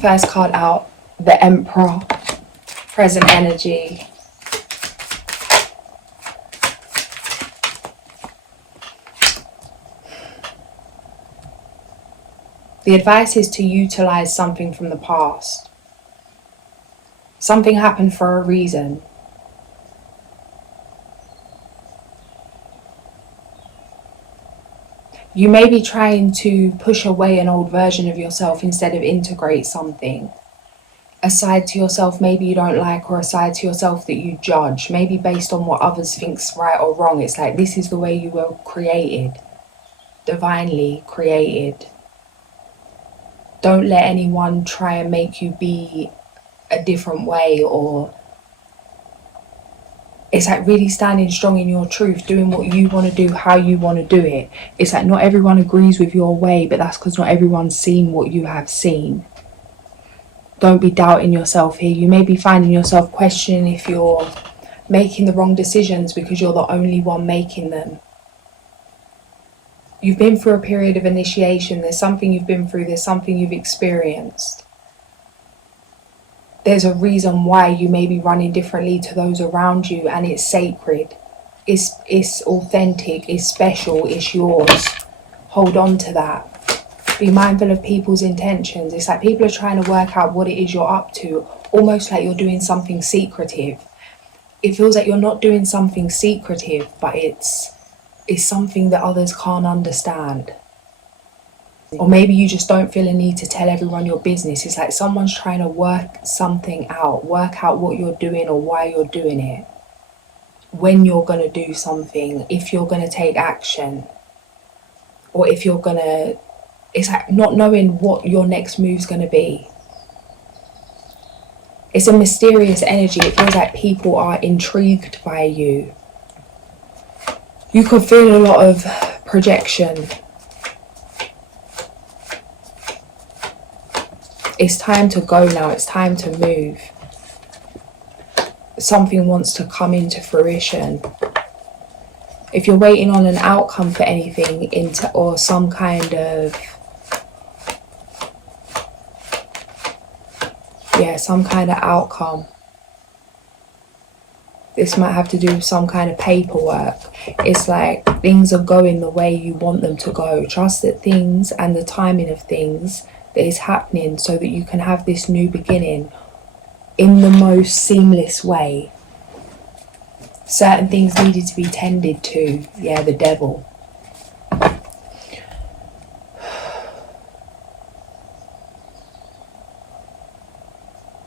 First card out, the Emperor, present energy. The advice is to utilize something from the past. Something happened for a reason. You may be trying to push away an old version of yourself instead of integrate something. A side to yourself maybe you don't like, or a side to yourself that you judge, maybe based on what others think's right or wrong. It's like, this is the way you were created, divinely created. Don't let anyone try and make you be a different way, or it's like really standing strong in your truth, doing what you want to do, how you want to do it. It's like not everyone agrees with your way, but that's because not everyone's seen what you have seen. Don't be doubting yourself here. You may be finding yourself questioning if you're making the wrong decisions because you're the only one making them. You've been through a period of initiation. There's something you've been through. There's something you've experienced. There's a reason why you may be running differently to those around you, and it's sacred. It's authentic. It's special. It's yours. Hold on to that. Be mindful of people's intentions. It's like people are trying to work out what it is you're up to, almost like you're doing something secretive. It feels like you're not doing something secretive, but it's something that others can't understand. Or maybe you just don't feel a need to tell everyone your business. It's like someone's trying to work something out, work out what you're doing or why you're doing it, when you're going to do something, if you're going to take action, or if you're going to... It's like not knowing what your next move's going to be. It's a mysterious energy. It feels like people are intrigued by you. You could feel a lot of projection. It's time to go now. It's time to move. Something wants to come into fruition. If you're waiting on an outcome for anything, or some kind of... some kind of outcome. This might have to do with some kind of paperwork. It's like things are going the way you want them to go. Trust that things and the timing of things that is happening so that you can have this new beginning in the most seamless way. Certain things needed to be tended to. Yeah, the devil.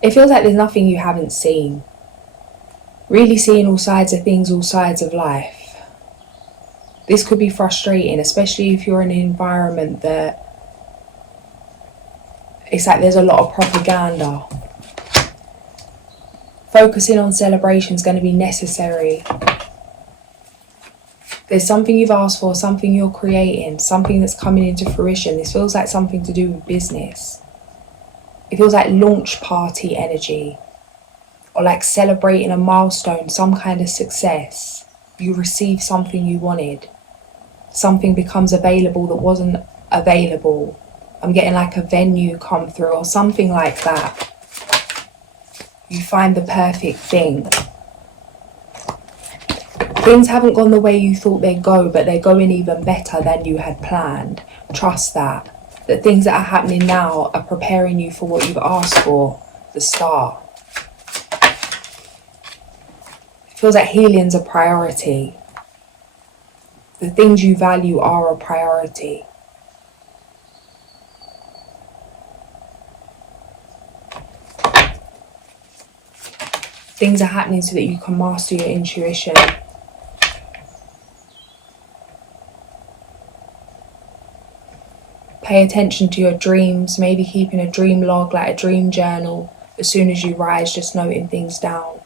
It feels like there's nothing you haven't seen. Really seeing all sides of things, all sides of life. This could be frustrating, especially if you're in an environment that it's like there's a lot of propaganda. Focusing on celebration is going to be necessary. There's something you've asked for, something you're creating, something that's coming into fruition. This feels like something to do with business. It feels like launch party energy, or like celebrating a milestone, some kind of success. You receive something you wanted. Something becomes available that wasn't available. I'm getting like a venue come through or something like that. You find the perfect thing. Things haven't gone the way you thought they'd go, but they're going even better than you had planned. Trust that. The things that are happening now are preparing you for what you've asked for, the start. It feels like healing's a priority. The things you value are a priority. Things are happening so that you can master your intuition. Pay attention to your dreams, maybe keeping a dream log, like a dream journal. As soon as you rise, just noting things down.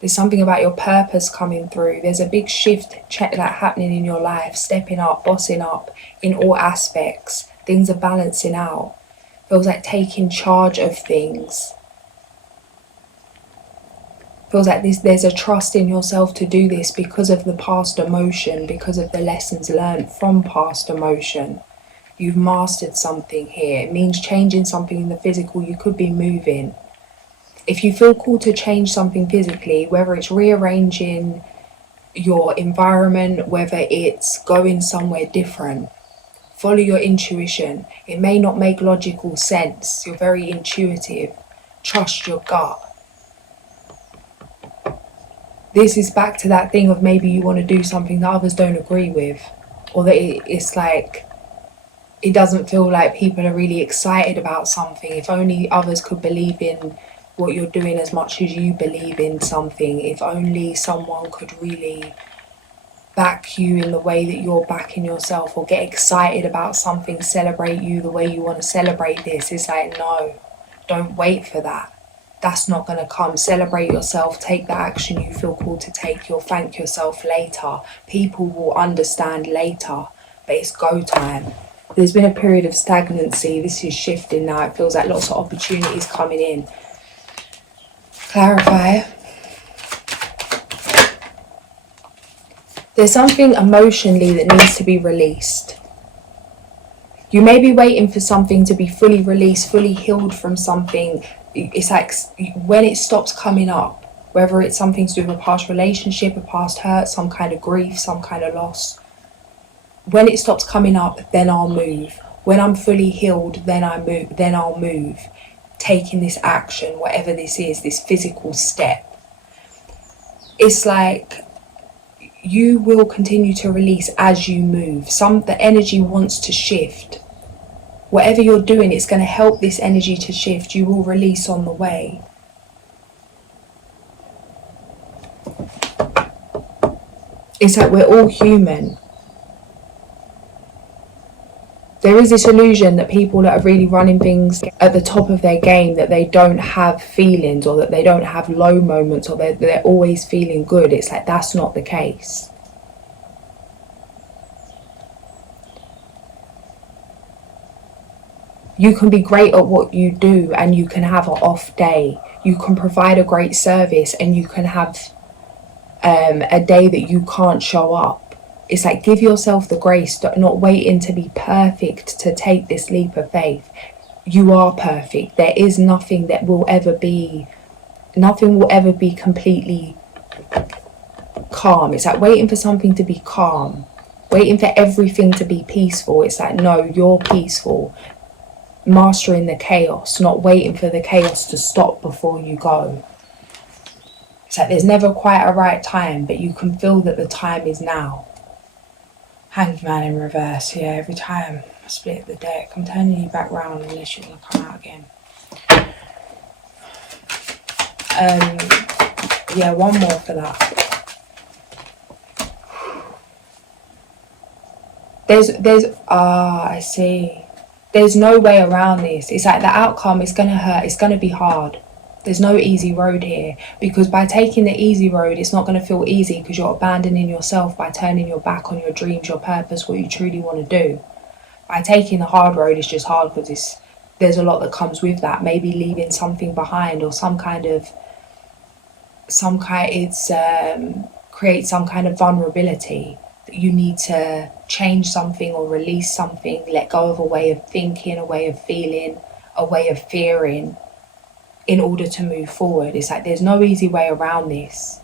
There's something about your purpose coming through. There's a big shift happening in your life, stepping up, bossing up in all aspects. Things are balancing out. Feels like taking charge of things. Feels like there's a trust in yourself to do this because of the past emotion, because of the lessons learned from past emotion. You've mastered something here. It means changing something in the physical. You could be moving. If you feel called to change something physically, whether it's rearranging your environment, whether it's going somewhere different, follow your intuition. It may not make logical sense. You're very intuitive. Trust your gut. This is back to that thing of maybe you want to do something that others don't agree with, or that it's like it doesn't feel like people are really excited about something. If only others could believe in what you're doing as much as you believe in something. If only someone could really back you in the way that you're backing yourself, or get excited about something, celebrate you the way you want to celebrate this. It's like, no, don't wait for that. That's not going to come. Celebrate yourself. Take the action you feel called to take. You'll thank yourself later. People will understand later. But it's go time. There's been a period of stagnancy. This is shifting now. It feels like lots of opportunities coming in. Clarify. There's something emotionally that needs to be released. You may be waiting for something to be fully released, fully healed from something. It's like when it stops coming up, whether it's something to do with a past relationship, a past hurt, some kind of grief, some kind of loss. When it stops coming up, then I'll move. When I'm fully healed, then I'll move. Taking this action, whatever this is, this physical step. It's like you will continue to release as you move. The energy wants to shift. Whatever you're doing, it's going to help this energy to shift. You will release on the way. It's like we're all human. There is this illusion that people that are really running things at the top of their game, that they don't have feelings, or that they don't have low moments, or they're always feeling good. It's like that's not the case. You can be great at what you do and you can have an off day. You can provide a great service and you can have a day that you can't show up. It's like, give yourself the grace, not waiting to be perfect to take this leap of faith. You are perfect. There is nothing that will ever be, nothing will ever be completely calm. It's like waiting for something to be calm, waiting for everything to be peaceful. It's like, no, you're peaceful. Mastering the chaos, not waiting for the chaos to stop before you go. It's like there's never quite a right time, but you can feel that the time is now. Hanged Man in reverse. Yeah, every time I split the deck, I'm turning you back round unless you're going to come out again. Yeah, one more for that. I see. There's no way around this. It's like the outcome is going to hurt. It's going to be hard. There's no easy road here, because by taking the easy road, it's not going to feel easy, because you're abandoning yourself by turning your back on your dreams, your purpose, what you truly want to do. By taking the hard road, it's just hard because there's a lot that comes with that. Maybe leaving something behind, or create some kind of vulnerability. You need to change something or release something, let go of a way of thinking, a way of feeling, a way of fearing, in order to move forward. It's like there's no easy way around this.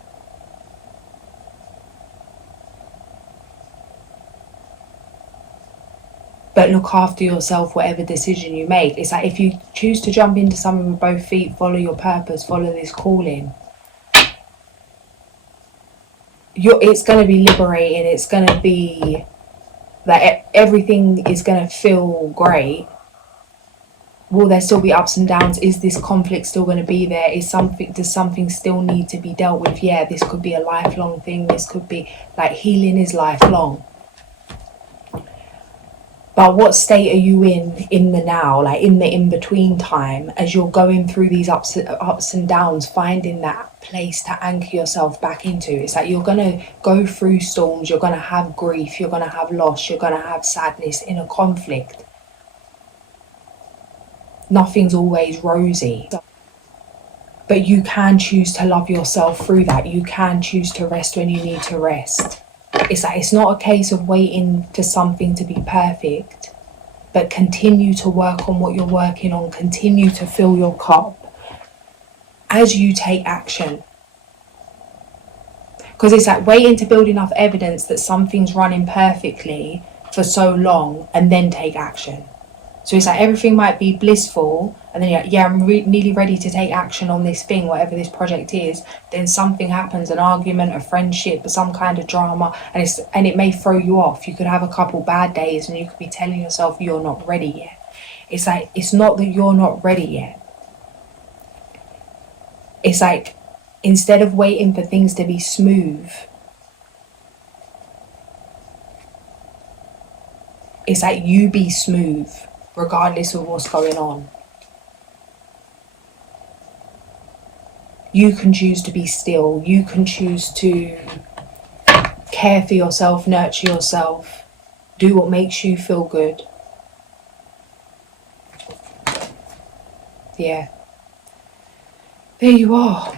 But look after yourself, whatever decision you make. It's like if you choose to jump into something with both feet, follow your purpose, follow this calling. It's going to be liberating. It's going to be like everything is going to feel great. Will there still be ups and downs? Is this conflict still going to be there? Does something still need to be dealt with? Yeah, this could be a lifelong thing. This could be like healing is lifelong. But what state are you in the now, like in the in-between time, as you're going through these ups and downs, finding that place to anchor yourself back into? It's like you're going to go through storms, you're going to have grief, you're going to have loss, you're going to have sadness in a conflict. Nothing's always rosy. But you can choose to love yourself through that. You can choose to rest when you need to rest. It's like it's not a case of waiting for something to be perfect. but continue to work on what you're working on. Continue to fill your cup as you take action. Because it's like waiting to build enough evidence that something's running perfectly for so long and then take action. So it's like everything might be blissful, and then you're like, yeah, I'm nearly ready to take action on this thing, whatever this project is. Then something happens, an argument, a friendship, some kind of drama, and it may throw you off. You could have a couple bad days and you could be telling yourself you're not ready yet. It's like, it's not that you're not ready yet. It's like, instead of waiting for things to be smooth, it's like you be smooth regardless of what's going on. You can choose to be still. You can choose to care for yourself, nurture yourself, do what makes you feel good. Yeah. There you are.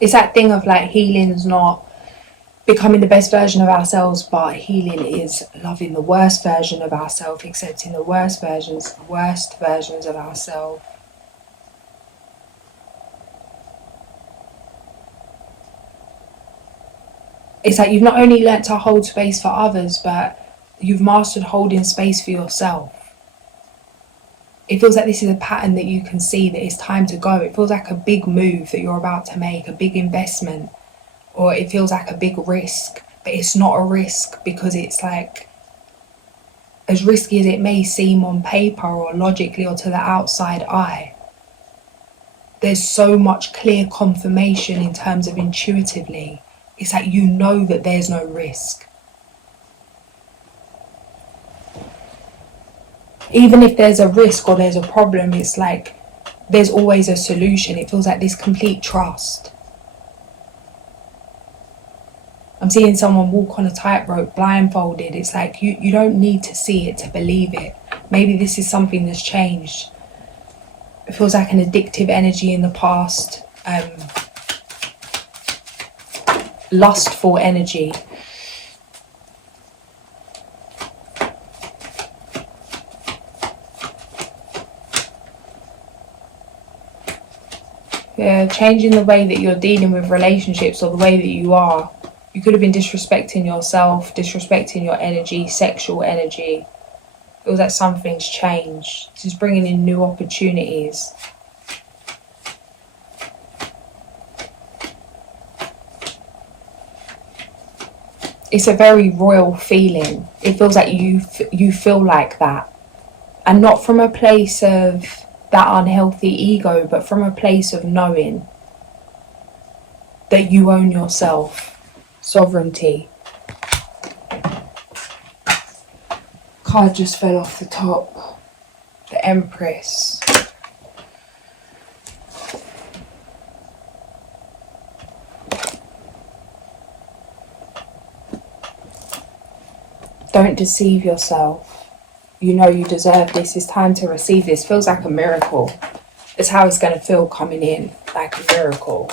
It's that thing of like, healing's not becoming the best version of ourselves, but healing is loving the worst version of ourselves, accepting the worst versions of ourselves. It's like you've not only learnt to hold space for others, but you've mastered holding space for yourself. It feels like this is a pattern that you can see that it's time to go. It feels like a big move that you're about to make, a big investment, or it feels like a big risk, but it's not a risk because it's like, as risky as it may seem on paper or logically or to the outside eye, there's so much clear confirmation in terms of intuitively. It's like you know that there's no risk. Even if there's a risk or there's a problem, it's like there's always a solution. It feels like this complete trust. I'm seeing someone walk on a tightrope blindfolded. It's like you don't need to see it to believe it. Maybe this is something that's changed. It feels like an addictive energy in the past. Lustful energy. Yeah, changing the way that you're dealing with relationships or the way that you are. You could have been disrespecting yourself, disrespecting your energy, sexual energy. It feels like something's changed. This is bringing in new opportunities. It's a very royal feeling. It feels like you feel like that. And not from a place of that unhealthy ego, but from a place of knowing that you own yourself. Sovereignty. Card just fell off the top. The Empress. Don't deceive yourself. You know you deserve this. It's time to receive this. Feels like a miracle. It's how it's going to feel coming in. Like a miracle.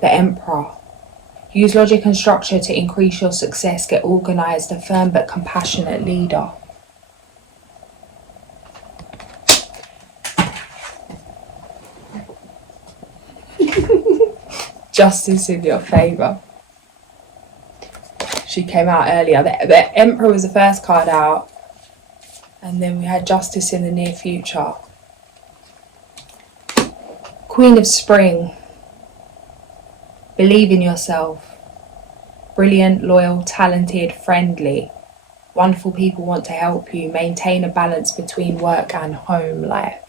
The Emperor. Use logic and structure to increase your success. Get organised. A firm but compassionate leader. Justice in your favour. She came out earlier. The Emperor was the first card out, and then we had Justice in the near future. Queen of Spring. Believe in yourself. Brilliant, loyal, talented, friendly. Wonderful people want to help you. Maintain a balance between work and home life.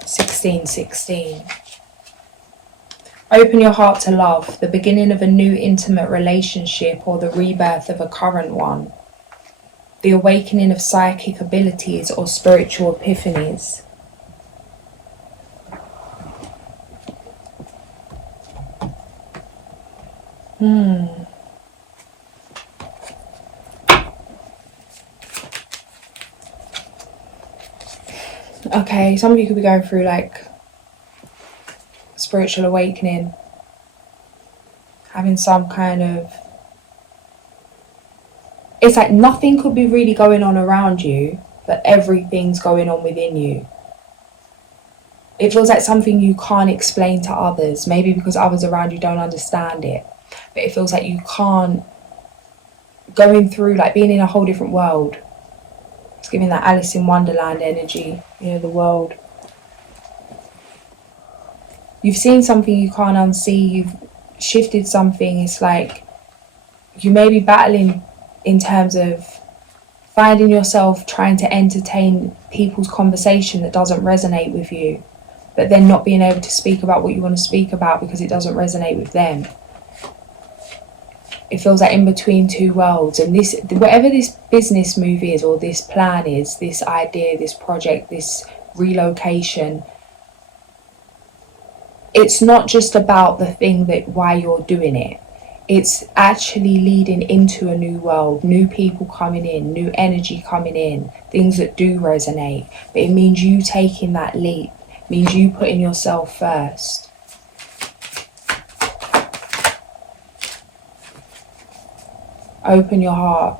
1616. Open your heart to love, the beginning of a new intimate relationship or the rebirth of a current one. The awakening of psychic abilities or spiritual epiphanies. Okay, some of you could be going through like spiritual awakening, having some kind of, it's like nothing could be really going on around you, but everything's going on within you. It feels like something you can't explain to others, maybe because others around you don't understand it, but it feels like you can't, going through, like being in a whole different world. It's giving that Alice in Wonderland energy, you know, the world. You've seen something you can't unsee, you've shifted something. It's like you may be battling in terms of finding yourself trying to entertain people's conversation that doesn't resonate with you, but then not being able to speak about what you want to speak about because it doesn't resonate with them. It feels like in between two worlds, and this, whatever this business move is, or this plan is, this idea, this project, this relocation, it's not just about the thing that why you're doing it. It's actually leading into a new world, new people coming in, new energy coming in, things that do resonate. But it means you taking that leap, it means you putting yourself first. Open your heart.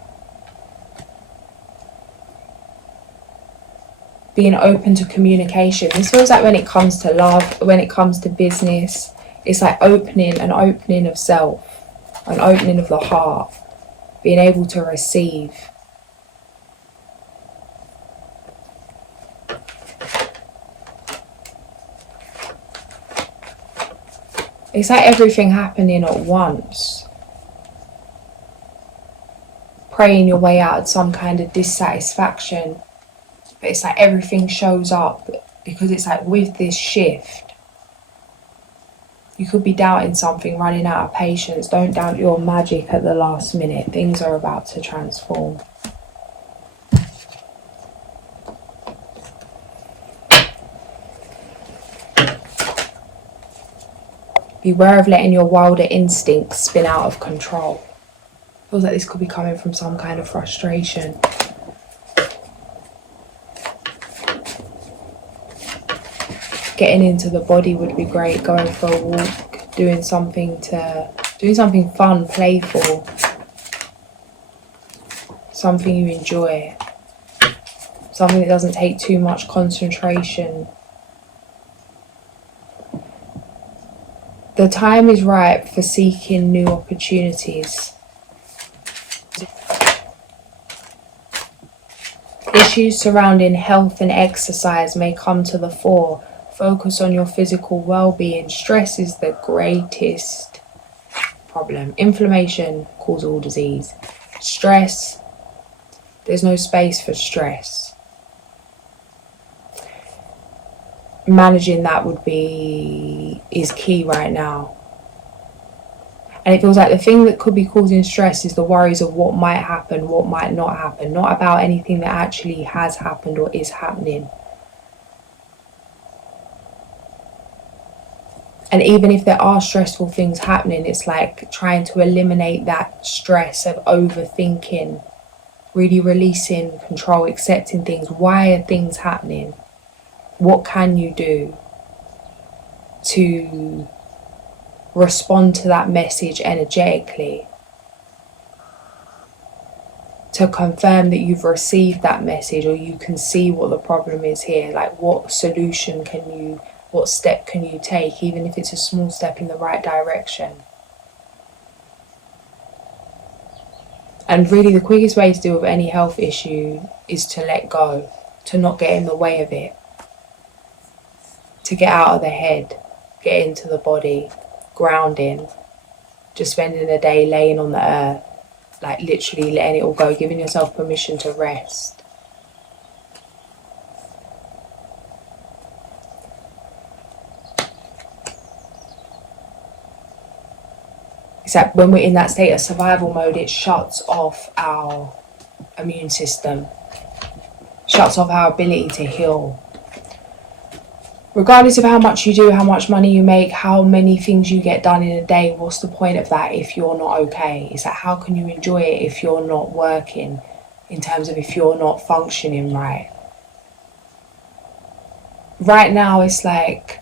Being open to communication. This feels like when it comes to love, when it comes to business, it's like an opening of self, an opening of the heart, being able to receive. It's like everything happening at once. Praying your way out of some kind of dissatisfaction. But it's like everything shows up, because it's like with this shift, you could be doubting something, running out of patience. Don't doubt your magic at the last minute. Things are about to transform. Beware of letting your wilder instincts spin out of control. Feels like this could be coming from some kind of frustration. Getting into the body would be great. Going for a walk, doing something fun, playful, something you enjoy, something that doesn't take too much concentration. The time is ripe for seeking new opportunities. Issues surrounding health and exercise may come to the fore. Focus on your physical well-being. Stress is the greatest problem. Inflammation causes all disease. Stress, there's no space for stress. Managing that is key right now. And it feels like the thing that could be causing stress is the worries of what might happen, what might not happen, not about anything that actually has happened or is happening. And even if there are stressful things happening, it's like trying to eliminate that stress of overthinking, really releasing control, accepting things. Why are things happening? What can you do to respond to that message energetically? To confirm that you've received that message, or you can see what the problem is here. Like, what step can you take, even if it's a small step in the right direction? And really the quickest way to deal with any health issue is to let go, to not get in the way of it, to get out of the head, get into the body, grounding, just spending a day laying on the earth, like literally letting it all go, giving yourself permission to rest. It's like when we're in that state of survival mode, it shuts off our immune system, shuts off our ability to heal. Regardless of how much you do, how much money you make, how many things you get done in a day, what's the point of that if you're not okay? It's like, how can you enjoy it if you're not working, in terms of if you're not functioning right? right now it's like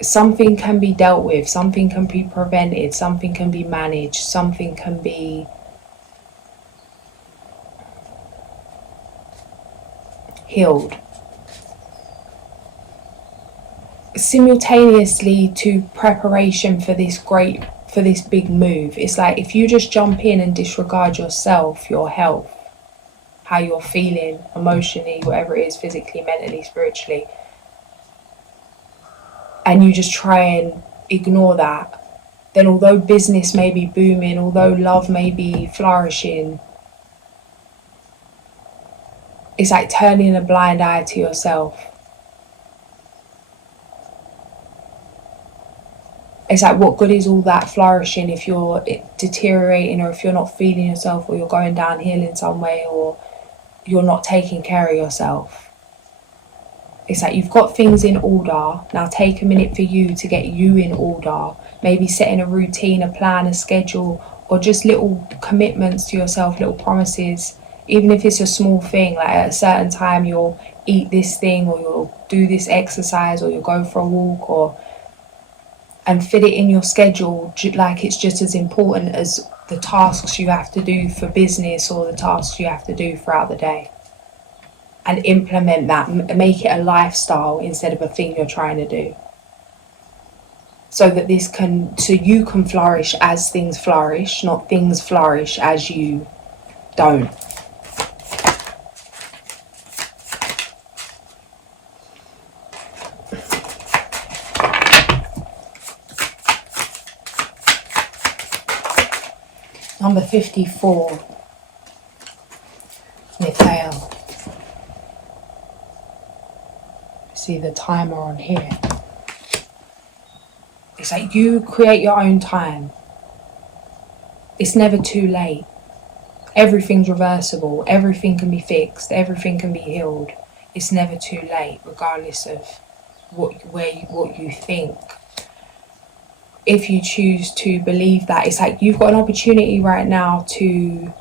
something can be dealt with, something can be prevented, something can be managed, something can be healed. Simultaneously to preparation for this big move, it's like if you just jump in and disregard yourself, your health, how you're feeling emotionally, whatever it is, physically, mentally, spiritually, and you just try and ignore that, then although business may be booming, although love may be flourishing, it's like turning a blind eye to yourself. It's like, what good is all that flourishing if you're deteriorating, or if you're not feeling yourself, or you're going downhill in some way, or you're not taking care of yourself? It's like you've got things in order. Now take a minute for you to get you in order. Maybe setting a routine, a plan, a schedule, or just little commitments to yourself, little promises. Even if it's a small thing, like at a certain time you'll eat this thing, or you'll do this exercise, or you'll go for a walk, and fit it in your schedule like it's just as important as the tasks you have to do for business or the tasks you have to do throughout the day. And implement that, make it a lifestyle instead of a thing you're trying to do. So that you can flourish as things flourish, not things flourish as you don't. Number 54, Mikhail. See the timer on here. It's like you create your own time. It's never too late. Everything's reversible. Everything can be fixed. Everything can be healed. It's never too late, regardless of what you think. If you choose to believe that, it's like you've got an opportunity right now to,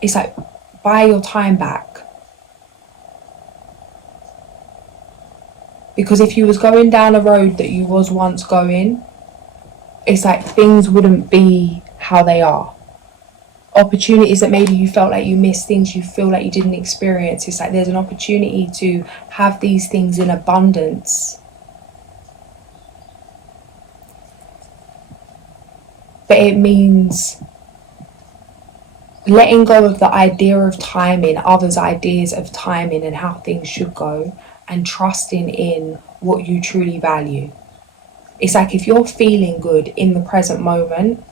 it's like, buy your time back. Because if you was going down a road that you was once going, it's like things wouldn't be how they are. Opportunities that maybe you felt like you missed, things you feel like you didn't experience, it's like there's an opportunity to have these things in abundance. But it means letting go of the idea of timing, others' ideas of timing and how things should go, and trusting in what you truly value. It's like if you're feeling good in the present moment,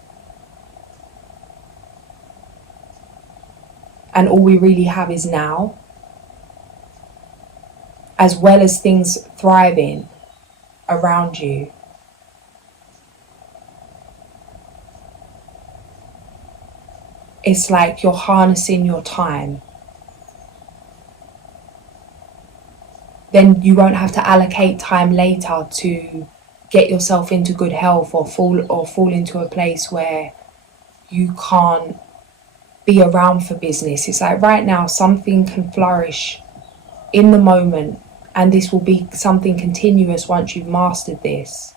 and all we really have is now, as well as things thriving around you, it's like you're harnessing your time. Then you won't have to allocate time later to get yourself into good health, or fall into a place where you can't be around for business. It's like right now something can flourish in the moment, and this will be something continuous once you've mastered this.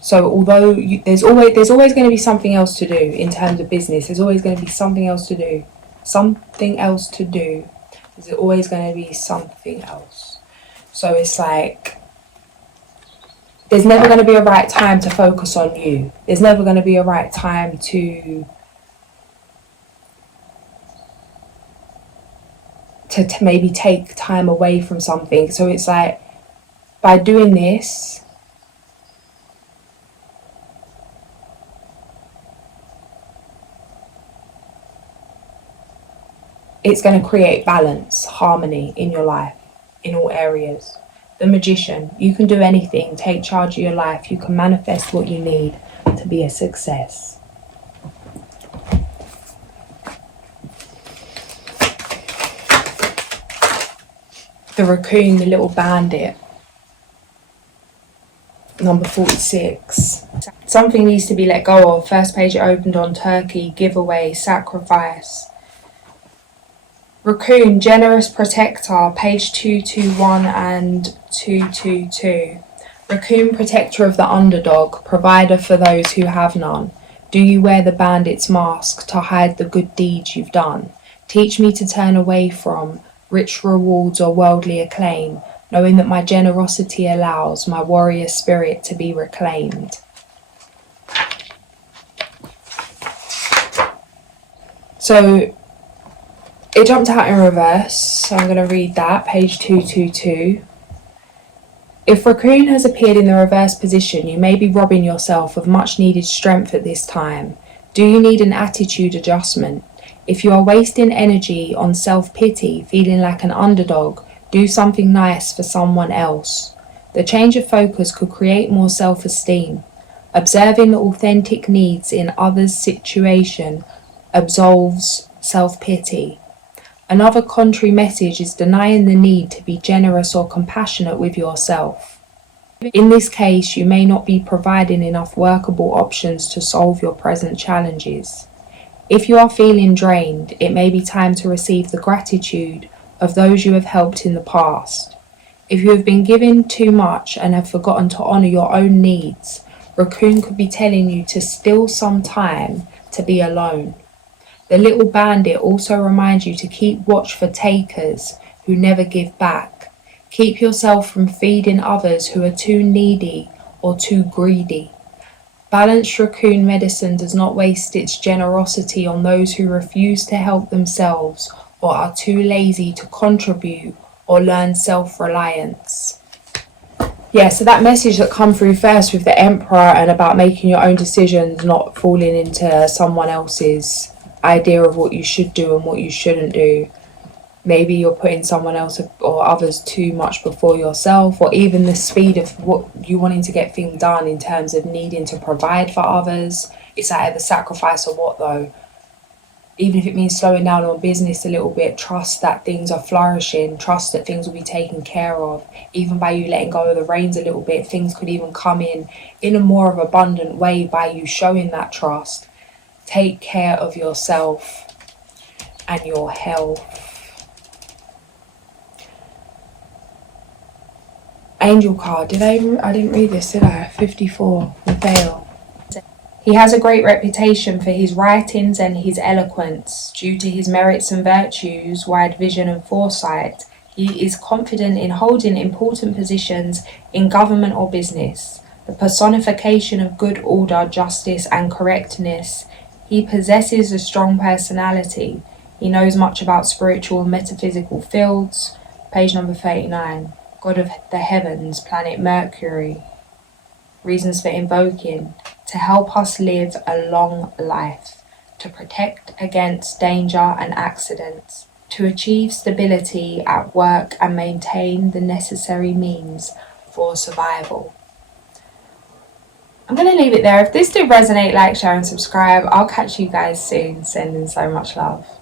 So although there's always going to be something else to do in terms of business, there's always going to be something else to do. There's always going to be something else. So it's like there's never going to be a right time to focus on you. There's never going to be a right time to maybe take time away from something. So it's like by doing this, it's going to create balance, harmony in your life, in all areas. The Magician, you can do anything, take charge of your life, you can manifest what you need to be a success. The Raccoon, the Little Bandit. Number 46. Something needs to be let go of. First page it opened on Turkey, giveaway, sacrifice. RACOON, generous protector, page 221 and 222. RACOON, protector of the underdog, provider for those who have none. Do you wear the bandit's mask to hide the good deeds you've done? Teach me to turn away from rich rewards or worldly acclaim, knowing that my generosity allows my warrior spirit to be reclaimed. So it jumped out in reverse, so I'm going to read that, page 222. If RACOON has appeared in the reverse position, you may be robbing yourself of much needed strength at this time. Do you need an attitude adjustment? If you are wasting energy on self-pity, feeling like an underdog, do something nice for someone else. The change of focus could create more self-esteem. Observing the authentic needs in others' situation absolves self-pity. Another contrary message is denying the need to be generous or compassionate with yourself. In this case, you may not be providing enough workable options to solve your present challenges. If you are feeling drained, it may be time to receive the gratitude of those you have helped in the past. If you have been given too much and have forgotten to honour your own needs, RACOON could be telling you to steal some time to be alone. The little bandit also reminds you to keep watch for takers who never give back. Keep yourself from feeding others who are too needy or too greedy. Balanced RACOON medicine does not waste its generosity on those who refuse to help themselves or are too lazy to contribute or learn self-reliance. Yeah, so that message that come through first with the Emperor and about making your own decisions, not falling into someone else's idea of what you should do and what you shouldn't do. Maybe you're putting someone else or others too much before yourself, or even the speed of what you wanting to get things done in terms of needing to provide for others. It's at the sacrifice of what though? Even if it means slowing down on business a little bit, trust that things are flourishing, trust that things will be taken care of. Even by you letting go of the reins a little bit, things could even come in a more of abundant way by you showing that trust. Take care of yourself and your health. Angel card. I didn't read this, did I? 54. Mateo. He has a great reputation for his writings and his eloquence. Due to his merits and virtues, wide vision and foresight, he is confident in holding important positions in government or business. The personification of good order, justice and correctness. He possesses a strong personality. He knows much about spiritual and metaphysical fields. Page number 39. God of the heavens, planet Mercury. Reasons for invoking. To help us live a long life. To protect against danger and accidents. To achieve stability at work and maintain the necessary means for survival. I'm going to leave it there. If this did resonate, like, share and subscribe. I'll catch you guys soon. Sending so much love.